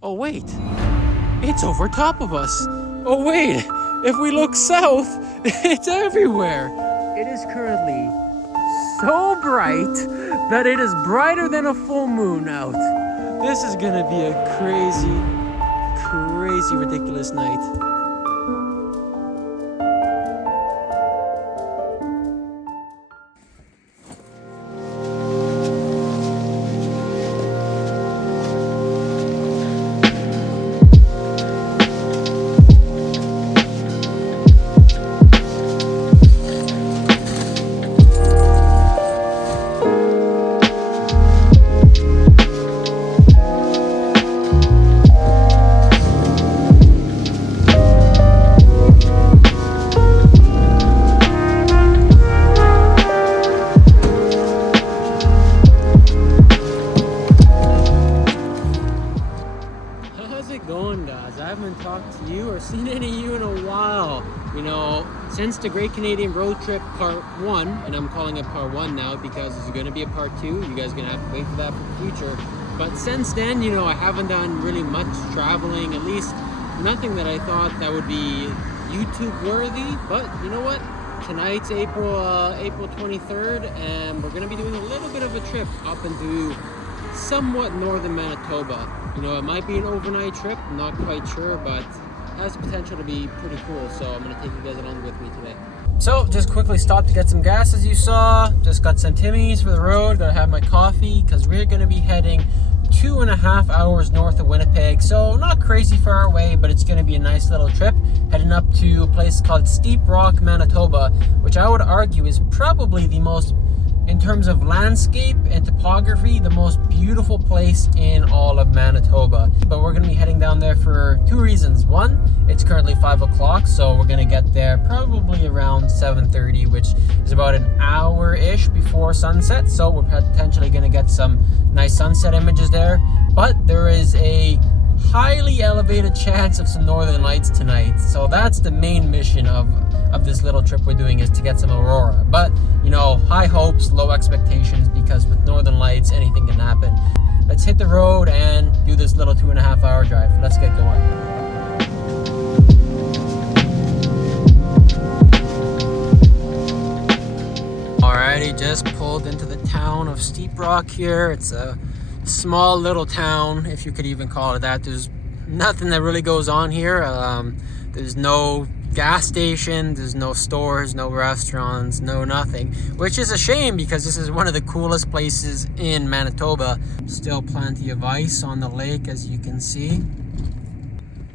Oh wait, it's over top of us. Oh wait, if we look south, it's everywhere. It is currently so bright that it is brighter than a full moon out. This is gonna be a crazy, ridiculous night. I haven't talked to you or seen any of you in a while. You know, since the Great Canadian Road Trip Part 1, and I'm calling it Part 1 now because there's going to be a Part 2. You guys are going to have to wait for that for the future. But since then, you know, I haven't done really much traveling, at least nothing that I thought that would be YouTube worthy. But you know what? Tonight's April 23rd, and we're going to be doing a little bit of a trip up into somewhat northern Manitoba. You know, it might be an overnight trip, I'm not quite sure, but it has potential to be pretty cool, so I'm going to take you guys along with me today. So, just quickly stopped to get some gas, as you saw. Just got some Timmies for the road, gotta have my coffee, because we're going to be heading 2.5 hours north of Winnipeg, so not crazy far away, but it's going to be a nice little trip, heading up to a place called Steep Rock, Manitoba, which I would argue is probably the most, in terms of landscape and topography, the most beautiful place in all of Manitoba. But we're going to be heading down there for two reasons. One, it's currently 5 o'clock, so we're going to get there probably around 7:30, which is about an hour-ish before sunset. So we're potentially going to get some nice sunset images there. But there is a highly elevated chance of some northern lights tonight. So that's the main mission of this little trip we're doing, is to get some Aurora. But, you know, high hopes, low expectations, because with northern lights, anything can happen. Let's hit the road and do this little 2.5 hour drive. Let's get going. Alrighty, just pulled into the town of Steep Rock here. It's a small little town, if you could even call it that. There's nothing that really goes on here. There's no gas station, there's no stores, no restaurants, no nothing, which is a shame because this is one of the coolest places in Manitoba. Still plenty of ice on the lake, as you can see.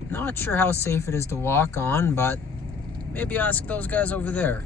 Not sure how safe it is to walk on, but maybe ask those guys over there.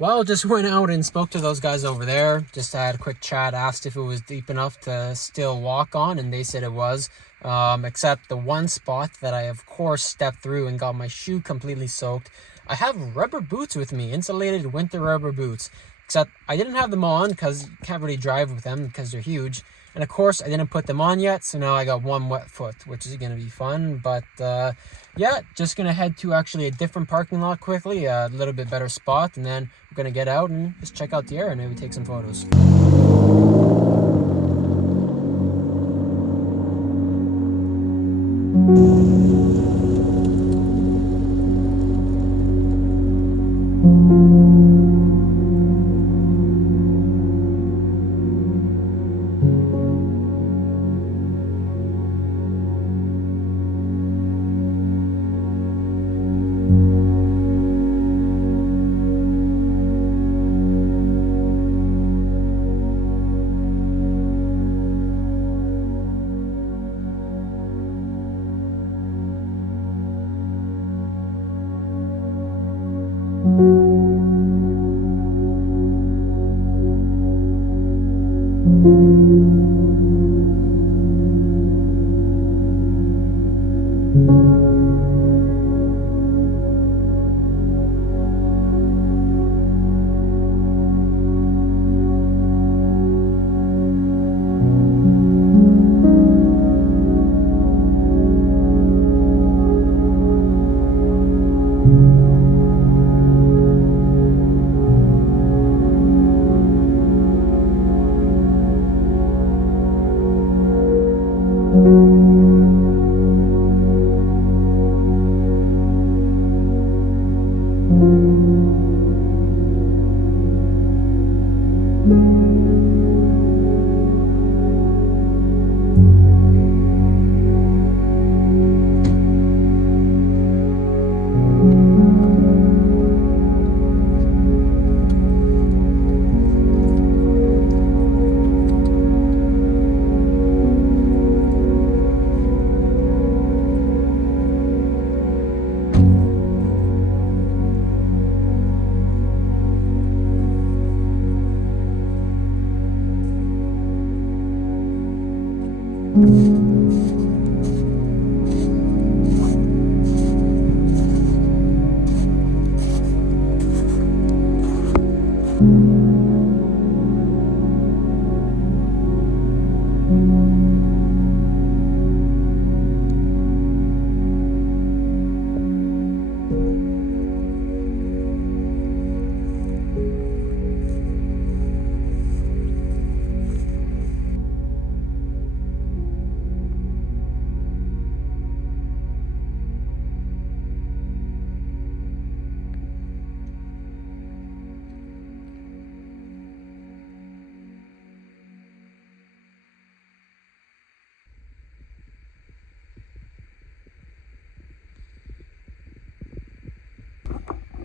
Well, just went out and spoke to those guys over there. Just had a quick chat, asked if it was deep enough to still walk on, and they said it was. Except the one spot that I, of course, stepped through and got my shoe completely soaked. I have rubber boots with me, insulated winter rubber boots. Except I didn't have them on because you can't really drive with them because they're huge. And of course, I didn't put them on yet, so now I got one wet foot, which is going to be fun. But yeah, just going to head to actually a different parking lot quickly, a little bit better spot, and then we're going to get out and just check out the area and maybe take some photos.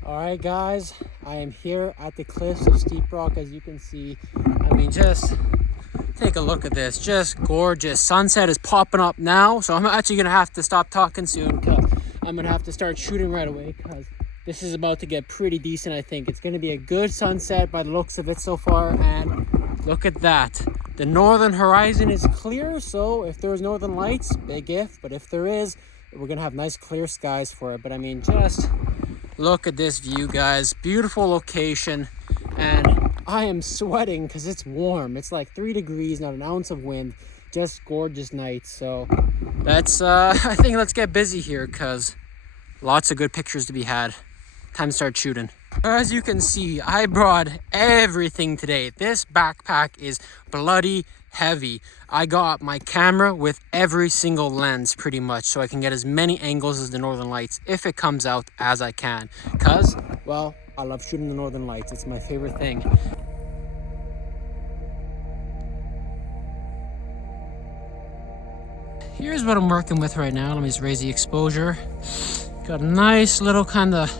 All right, guys, I am here at the cliffs of Steep Rock, as you can see. I mean, just take a look at this, just gorgeous. Sunset is popping up now, so I'm actually gonna have to stop talking soon, because I'm gonna have to start shooting right away, because this is about to get pretty decent. I think it's gonna be a good sunset by the looks of it so far. And look at that, the northern horizon is clear, so if there's northern lights, big if, but if there is, we're gonna have nice clear skies for it. But I mean, just look at this view, guys. Beautiful location. And I am sweating because it's warm. It's like 3 degrees, not an ounce of wind. Just gorgeous night. So that's I think let's get busy here, because lots of good pictures to be had. Time to start shooting. As you can see, I brought everything today. This backpack is bloody heavy. I got my camera with every single lens pretty much, so I can get as many angles as the northern lights if it comes out as I can, because, well, I love shooting the northern lights. It's my favorite thing. Here's what I'm working with right now. Let me just raise the exposure. Got a nice little kind of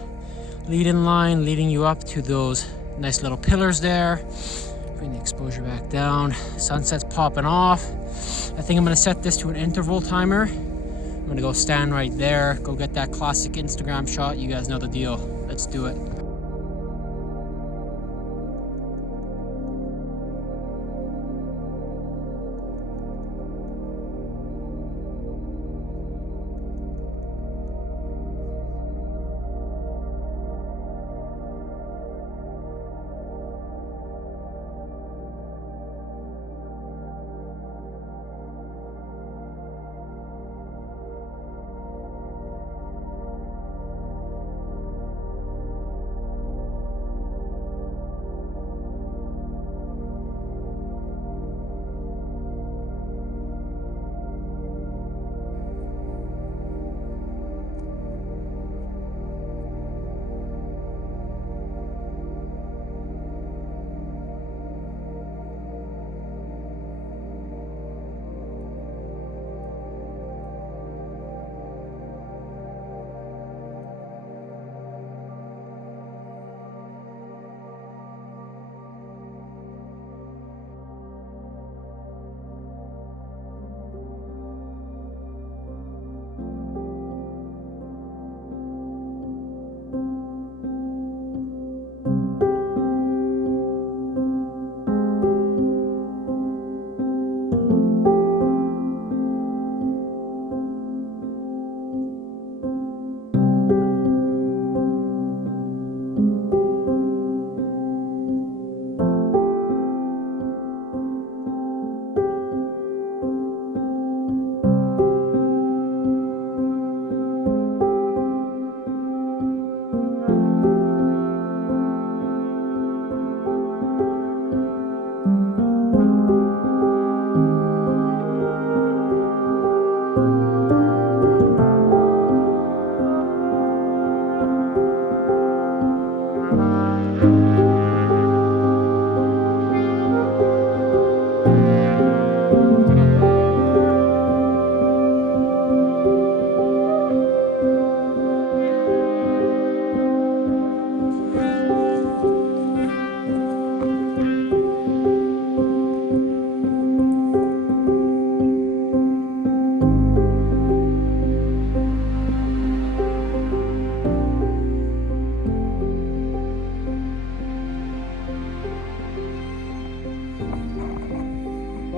lead-in line leading you up to those nice little pillars there. Bring the exposure back down. Sunset's popping off. I think I'm gonna set this to an interval timer. I'm gonna go stand right there, go get that classic Instagram shot. You guys know the deal. Let's do it.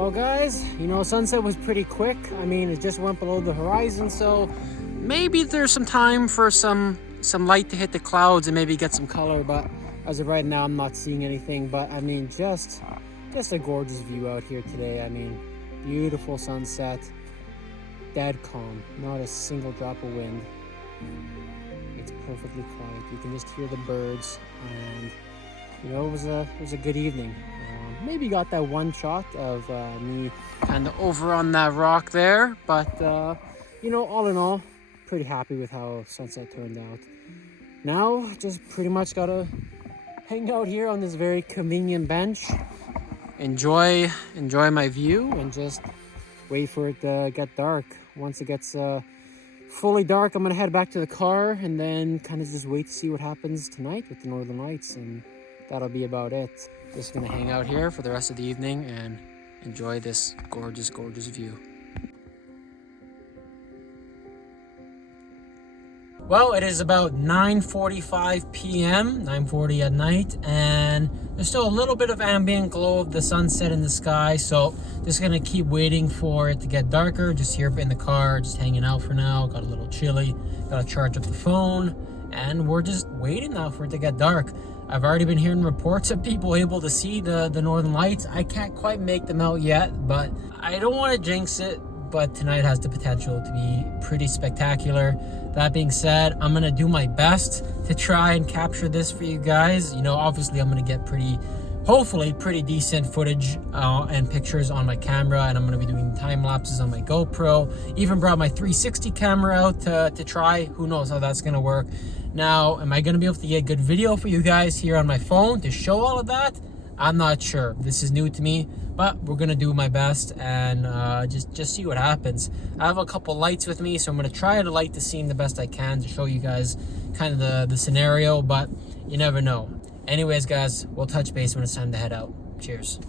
Well guys, you know, sunset was pretty quick. I mean, it just went below the horizon, so maybe there's some time for some light to hit the clouds and maybe get some color, but as of right now I'm not seeing anything. But I mean, just a gorgeous view out here today. I mean, beautiful sunset, dead calm, not a single drop of wind. It's perfectly quiet. You can just hear the birds, and you know, it was a good evening. Maybe got that one shot of me kind of over on that rock there, but you know, all in all, pretty happy with how sunset turned out. Now just pretty much gotta hang out here on this very convenient bench, enjoy my view, and just wait for it to get dark. Once it gets fully dark, I'm gonna head back to the car and then kind of just wait to see what happens tonight with the Northern Lights, and that'll be about it. Just gonna hang out here for the rest of the evening and enjoy this gorgeous view. Well, it is about 9:45 p.m., 9:40 at night, and there's still a little bit of ambient glow of the sunset in the sky, so just gonna keep waiting for it to get darker. Just here in the car, just hanging out for now. Got a little chilly, gotta charge up the phone, and we're just waiting now for it to get dark. I've already been hearing reports of people able to see the Northern Lights. I can't quite make them out yet, but I don't want to jinx it, but tonight has the potential to be pretty spectacular. That being said, I'm gonna do my best to try and capture this for you guys. You know, obviously I'm gonna get hopefully pretty decent footage and pictures on my camera, and I'm gonna be doing time lapses on my GoPro. Even brought my 360 camera out to try. Who knows how that's gonna work. Now, am I gonna be able to get good video for you guys here on my phone to show all of that? I'm not sure. This is new to me, but we're gonna do my best and just see what happens. I have a couple lights with me, so I'm gonna try to light the scene the best I can to show you guys kind of the scenario, but you never know. Anyways, guys, we'll touch base when it's time to head out. Cheers.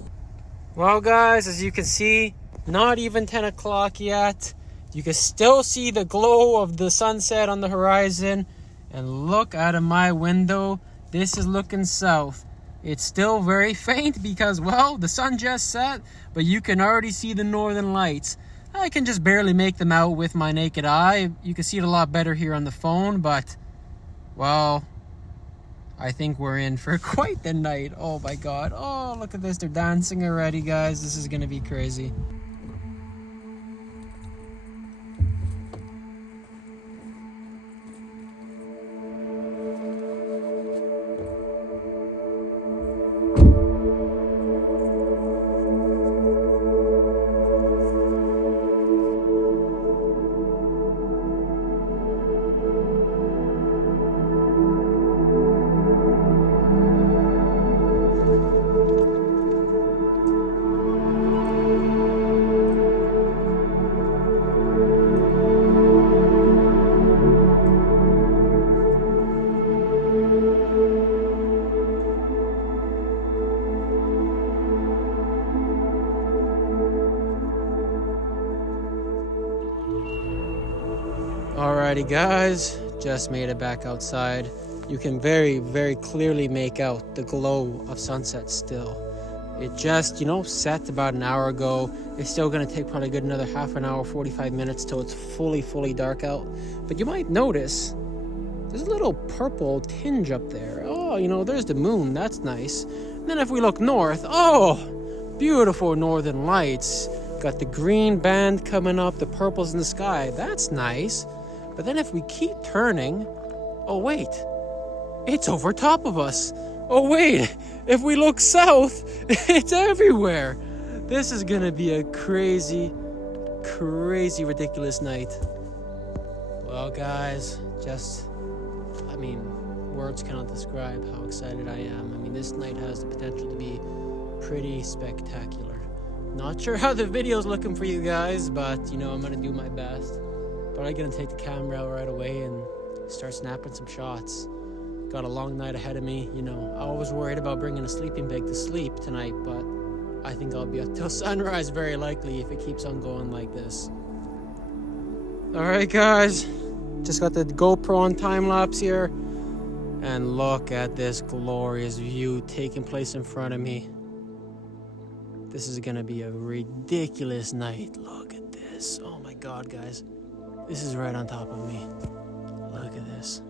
Well, guys, as you can see, not even 10 o'clock yet. You can still see the glow of the sunset on the horizon. And look out of my window. This is looking south. It's still very faint because, well, the sun just set, but you can already see the Northern Lights. I can just barely make them out with my naked eye. You can see it a lot better here on the phone, but, well, I think we're in for quite the night. Oh my God. Oh, look at this. They're dancing already, guys. This is gonna be crazy. Alrighty, guys, just made it back outside. You can very, very clearly make out the glow of sunset still. It just, you know, set about an hour ago. It's still gonna take probably a good another half an hour, 45 minutes till it's fully dark out. But you might notice there's a little purple tinge up there. Oh, you know, there's the moon. That's nice. And then if we look north, oh, beautiful Northern Lights. Got the green band coming up, the purples in the sky. That's nice. But then if we keep turning, oh wait, it's over top of us. Oh wait, if we look south, it's everywhere. This is gonna be a crazy, ridiculous night. Well, guys, words cannot describe how excited I am. I mean, this night has the potential to be pretty spectacular. Not sure how the video's looking for you guys, but you know, I'm gonna do my best. But I'm gonna take the camera out right away and start snapping some shots. Got a long night ahead of me. You know, I was worried about bringing a sleeping bag to sleep tonight, but I think I'll be up till sunrise very likely if it keeps on going like this. Alright, guys, just got the GoPro on time lapse here, and look at this glorious view taking place in front of me. This is gonna be a ridiculous night. Look at this. Oh my God, guys. This is right on top of me. Look at this.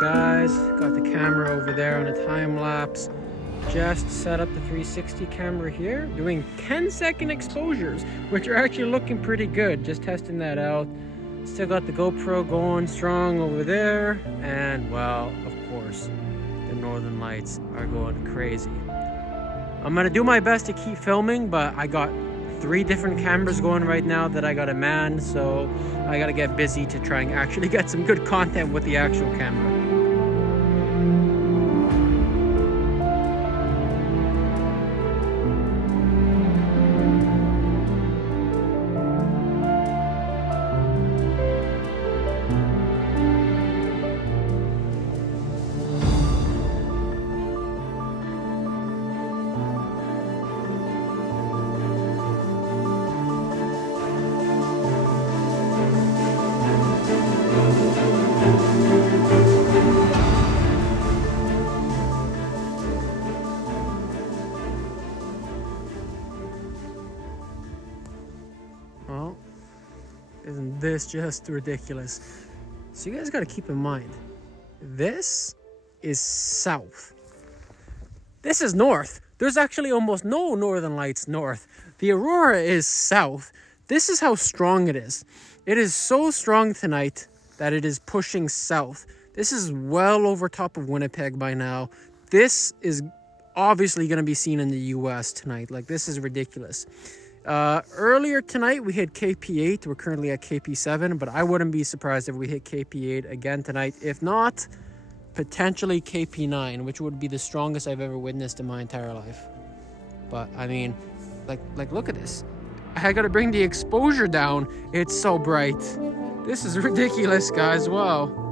Guys, got the camera over there on a time lapse. Just set up the 360 camera here, doing 10-second exposures, which are actually looking pretty good. Just testing that out. Still got the GoPro going strong over there, and well, of course, the northern lights are going crazy. I'm gonna do my best to keep filming, but I got 3 different cameras going right now that I gotta man, so I gotta get busy to try and actually get some good content with the actual camera. Isn't this just ridiculous? So you guys got to keep in mind, this is south. This is north. There's actually almost no northern lights north. The Aurora is south. This is how strong it is. It is so strong tonight that it is pushing south. This is well over top of Winnipeg by now. This is obviously going to be seen in the US tonight. Like, this is ridiculous. Earlier tonight we hit KP8. We're currently at KP7, but I wouldn't be surprised if we hit KP8 again tonight. If not, potentially KP9, which would be the strongest I've ever witnessed in my entire life. But I mean, like look at this. I gotta bring the exposure down. It's so bright. This is ridiculous, guys. Wow.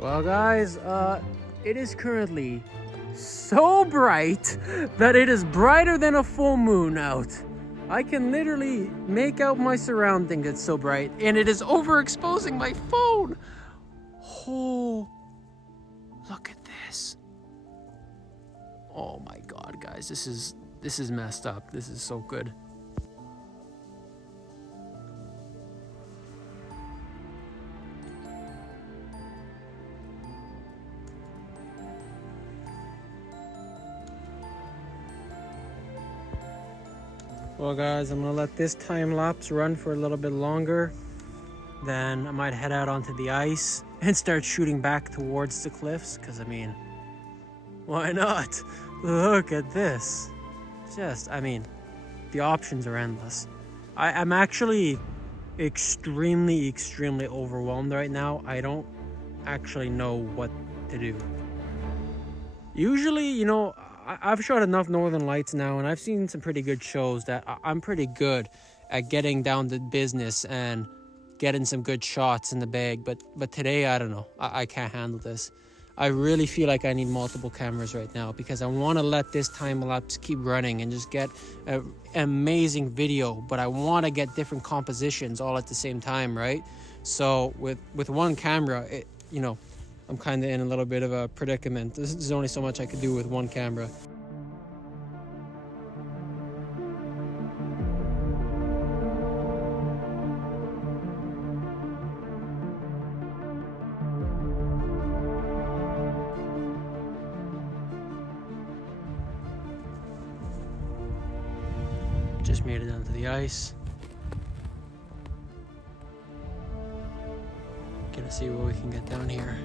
Well, guys, it is currently so bright that it is brighter than a full moon out. I can literally make out my surroundings. It's so bright, and it is overexposing my phone. Oh, look at this. Oh my God, guys, this is messed up. This is so good. Well, guys, I'm gonna let this time lapse run for a little bit longer. Then I might head out onto the ice and start shooting back towards the cliffs, because I mean, why not? Look at this. I mean, the options are endless. I'm actually extremely overwhelmed right now. I don't actually know what to do. Usually, you know, I've shot enough Northern Lights now, and I've seen some pretty good shows that I'm pretty good at getting down to business and getting some good shots in the bag. But today, I don't know. I can't handle this. I really feel like I need multiple cameras right now because I want to let this time lapse keep running and just get an amazing video. But I want to get different compositions all at the same time, right? So with one camera, you know, I'm kind of in a little bit of a predicament. There's only so much I could do with one camera. Just made it down to the ice. Gonna see what we can get down here.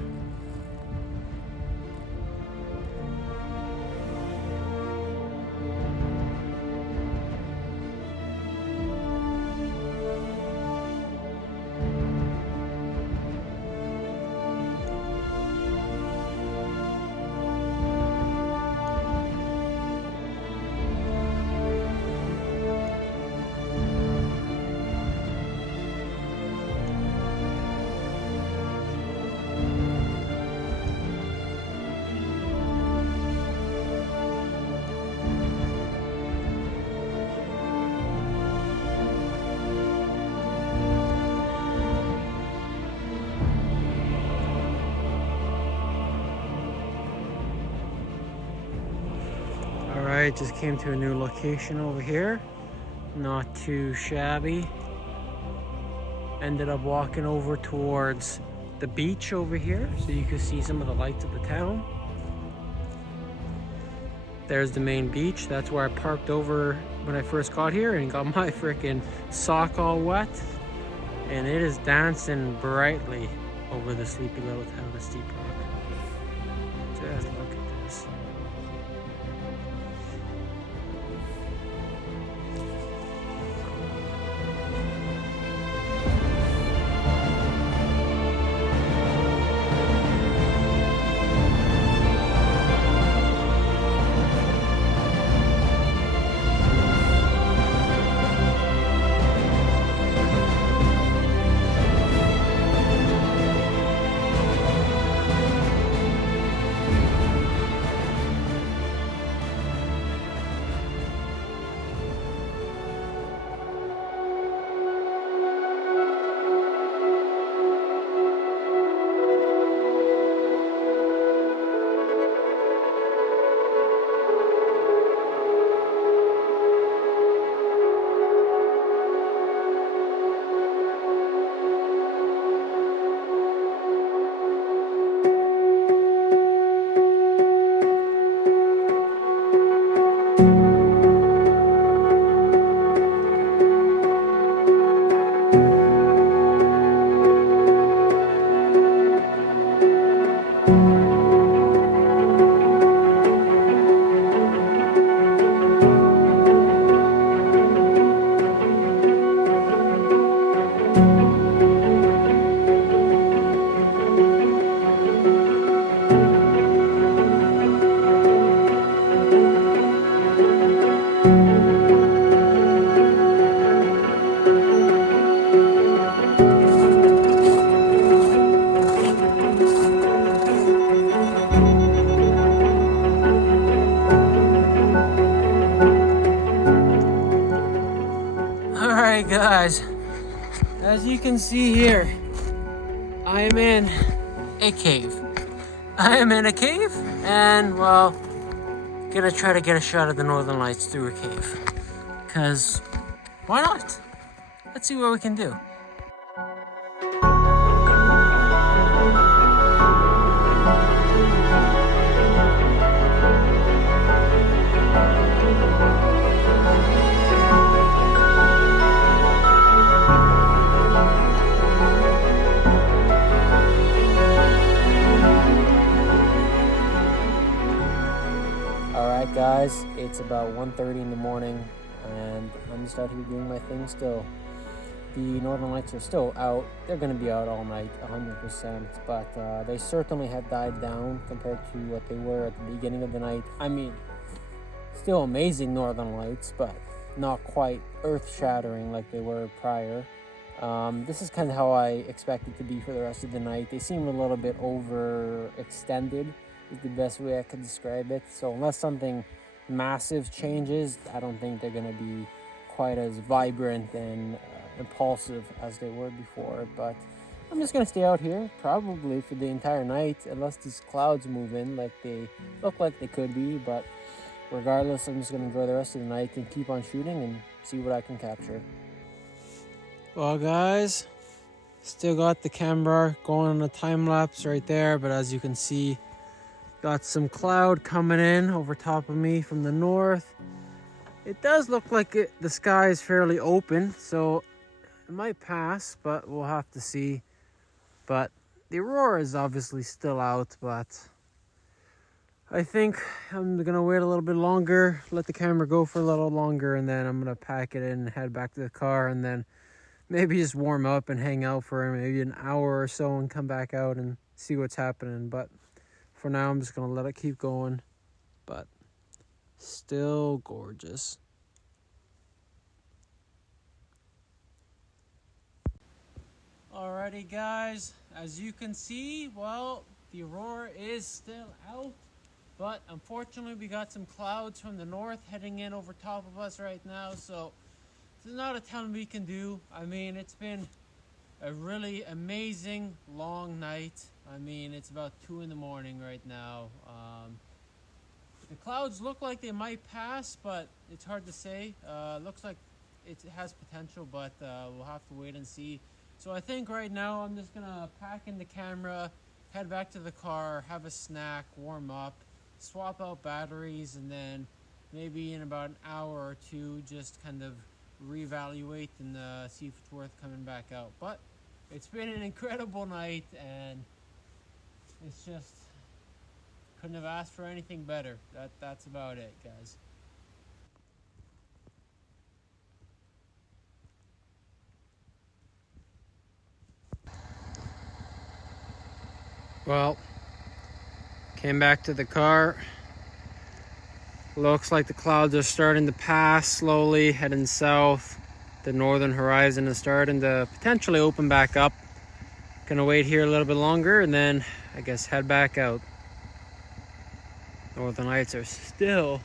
Alright, just came to a new location over here. Not too shabby. Ended up walking over towards the beach over here so you can see some of the lights of the town. There's the main beach. That's where I parked over when I first got here and got my freaking sock all wet. And it is dancing brightly over the sleepy little town of Steep Rock. Just look at this. Alright guys, as you can see here, I am in a cave. And well, gonna try to get a shot of the Northern Lights through a cave. Cause why not? Let's see what we can do. Alright guys, it's about 1:30 in the morning and I'm just out here doing my thing still. The northern lights are still out. They're going to be out all night, 100%, but they certainly have died down compared to what they were at the beginning of the night. I mean, still amazing northern lights, but not quite earth-shattering like they were prior. This is kind of how I expect it to be for the rest of the night. They seem a little bit overextended, is the best way I could describe it. So unless something massive changes, I don't think they're going to be quite as vibrant and impulsive as they were before. But I'm just going to stay out here probably for the entire night, unless these clouds move in like they look like they could be. But regardless, I'm just going to enjoy the rest of the night and keep on shooting and see what I can capture. Well guys, still got the camera going on a time lapse right there, but as you can see, got some cloud coming in over top of me from the north. It does look like the sky is fairly open, so it might pass, but we'll have to see. But the Aurora is obviously still out, but I think I'm gonna wait a little bit longer, let the camera go for a little longer, and then I'm gonna pack it in and head back to the car, and then maybe just warm up and hang out for maybe an hour or so and come back out and see what's happening. But for now, I'm just going to let it keep going. But still gorgeous. Alrighty guys, as you can see, well, the Aurora is still out. But unfortunately, we got some clouds from the north heading in over top of us right now. So there's not a ton we can do. I mean, it's been a really amazing long night. I mean, it's about 2 in the morning right now. The clouds look like they might pass, but it's hard to say. Looks like it has potential, but we'll have to wait and see. So I think right now I'm just gonna pack in the camera, head back to the car, have a snack, warm up, swap out batteries, and then maybe in about an hour or two just kind of reevaluate and see if it's worth coming back out. But it's been an incredible night, and it's just couldn't have asked for anything better. That's about it, guys. Well, came back to the car. Looks like the clouds are starting to pass slowly, heading south. The northern horizon is starting to potentially open back up. Gonna wait here a little bit longer and then I guess head back out. Northern lights are still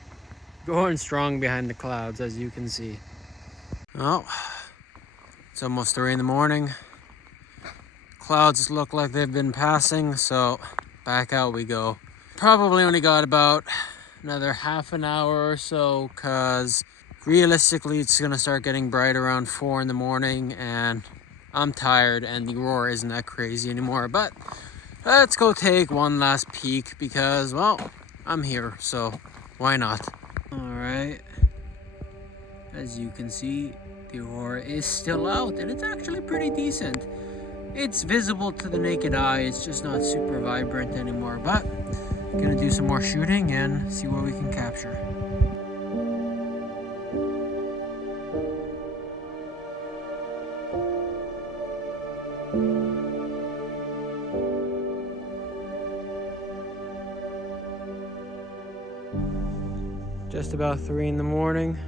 going strong behind the clouds, as you can see. Well, it's almost 3 in the morning. Clouds look like they've been passing, so back out we go. Probably only got about another half an hour or so, because realistically it's gonna start getting bright around 4 in the morning and I'm tired and the Aurora isn't that crazy anymore. But let's go take one last peek because, well, I'm here, so why not? All right, as you can see, the Aurora is still out and it's actually pretty decent. It's visible to the naked eye, it's just not super vibrant anymore, but gonna do some more shooting and see what we can capture. Just about 3 in the morning.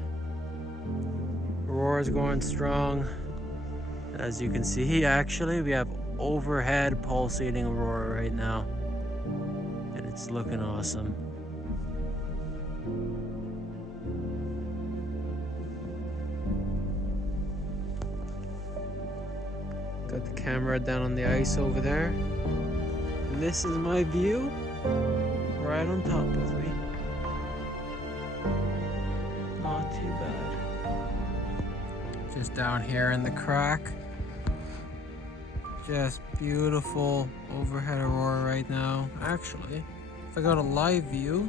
Aurora's going strong. As you can see, actually, we have overhead pulsating Aurora right now. And it's looking awesome. Got the camera down on the ice over there. And this is my view right on top of me. Not too bad. Just down here in the crack. Just beautiful overhead Aurora right now. Actually, if I go to live view,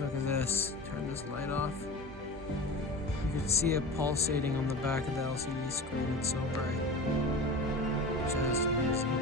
look at this. Turn this light off. You can see it pulsating on the back of the LCD screen. It's so bright. Just amazing.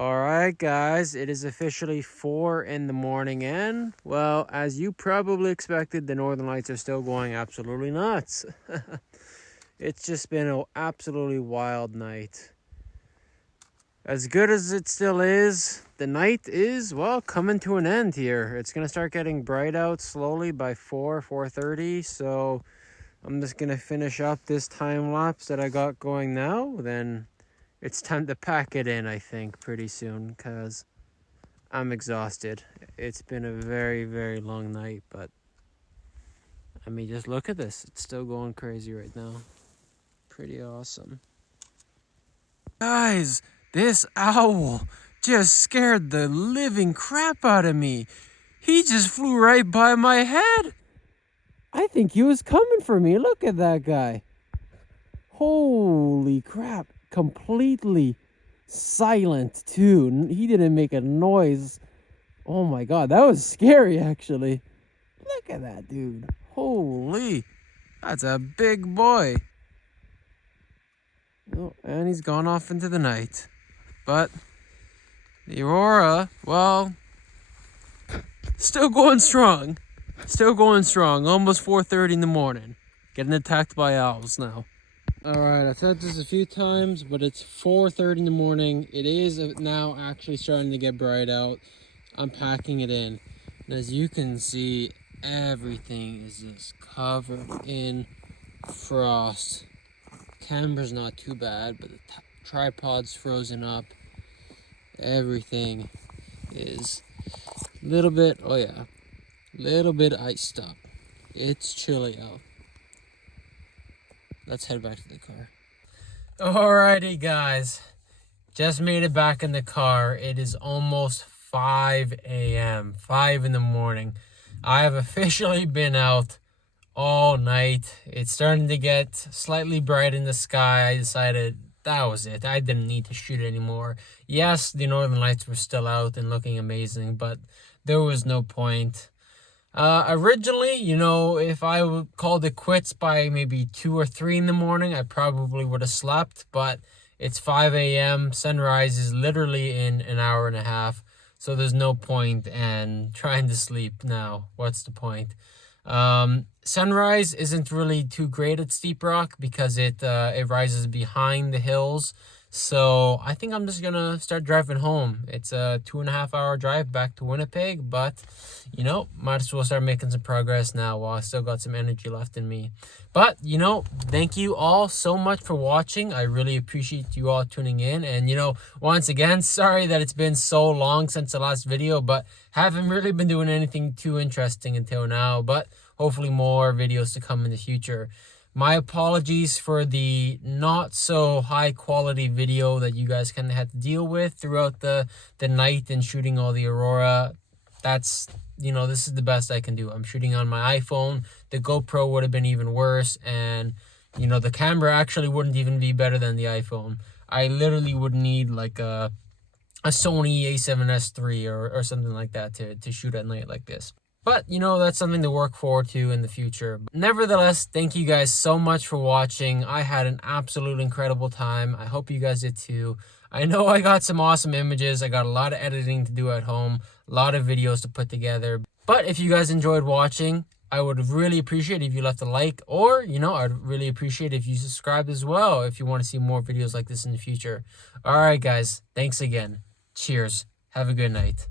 Alright guys, it is officially 4 in the morning and, well, as you probably expected, the Northern Lights are still going absolutely nuts. It's just been an absolutely wild night. As good as it still is, the night is, well, coming to an end here. It's going to start getting bright out slowly by 4:30, so I'm just going to finish up this time lapse that I got going now, then it's time to pack it in, I think, pretty soon, because I'm exhausted. It's been a very, very long night, but I mean, just look at this. It's still going crazy right now. Pretty awesome. Guys, this owl just scared the living crap out of me. He just flew right by my head. I think he was coming for me. Look at that guy. Holy crap. Completely silent too. He didn't make a noise. Oh my god, that was scary actually. Look at that dude. Holy, that's a big boy. Oh, and he's gone off into the night. But the Aurora, well, still going strong. Still going strong. Almost 4:30 in the morning. Getting attacked by owls now. Alright, I've said this a few times, but it's 4:30 in the morning. It is now actually starting to get bright out. I'm packing it in. And as you can see, everything is just covered in frost. Camera's not too bad, but the tripod's frozen up. Everything is a little bit, oh yeah, little bit iced up. It's chilly out. Let's head back to the car. Alrighty guys, just made it back in the car. It is almost 5 a.m., 5 in the morning. I have officially been out all night. It's starting to get slightly bright in the sky. I decided that was it. I didn't need to shoot anymore. Yes, the Northern Lights were still out and looking amazing, but there was no point. Originally, you know, if I called it quits by maybe 2 or 3 in the morning, I probably would have slept, but it's 5 a.m. Sunrise is literally in an hour and a half, so there's no point in trying to sleep now. What's the point? Sunrise isn't really too great at Steep Rock because it rises behind the hills. So I think I'm just gonna start driving home. It's a 2.5 hour drive back to Winnipeg, but you know, might as well start making some progress now while I still got some energy left in me. But you know, thank you all so much for watching. I really appreciate you all tuning in. And you know, once again, sorry that it's been so long since the last video, but haven't really been doing anything too interesting until now, but hopefully more videos to come in the future. My apologies for the not so high quality video that you guys kind of had to deal with throughout the night and shooting all the Aurora. That's, you know, this is the best I can do. I'm shooting on my iPhone. The GoPro would have been even worse, and you know, the camera actually wouldn't even be better than the iPhone. I literally would need like a Sony a7S III or something like that to shoot at night like this. But, you know, that's something to work forward to in the future. Nevertheless, thank you guys so much for watching. I had an absolute incredible time. I hope you guys did too. I know I got some awesome images. I got a lot of editing to do at home, a lot of videos to put together. But if you guys enjoyed watching, I would really appreciate if you left a like, or, you know, I'd really appreciate if you subscribed as well if you want to see more videos like this in the future. All right, guys, thanks again. Cheers. Have a good night.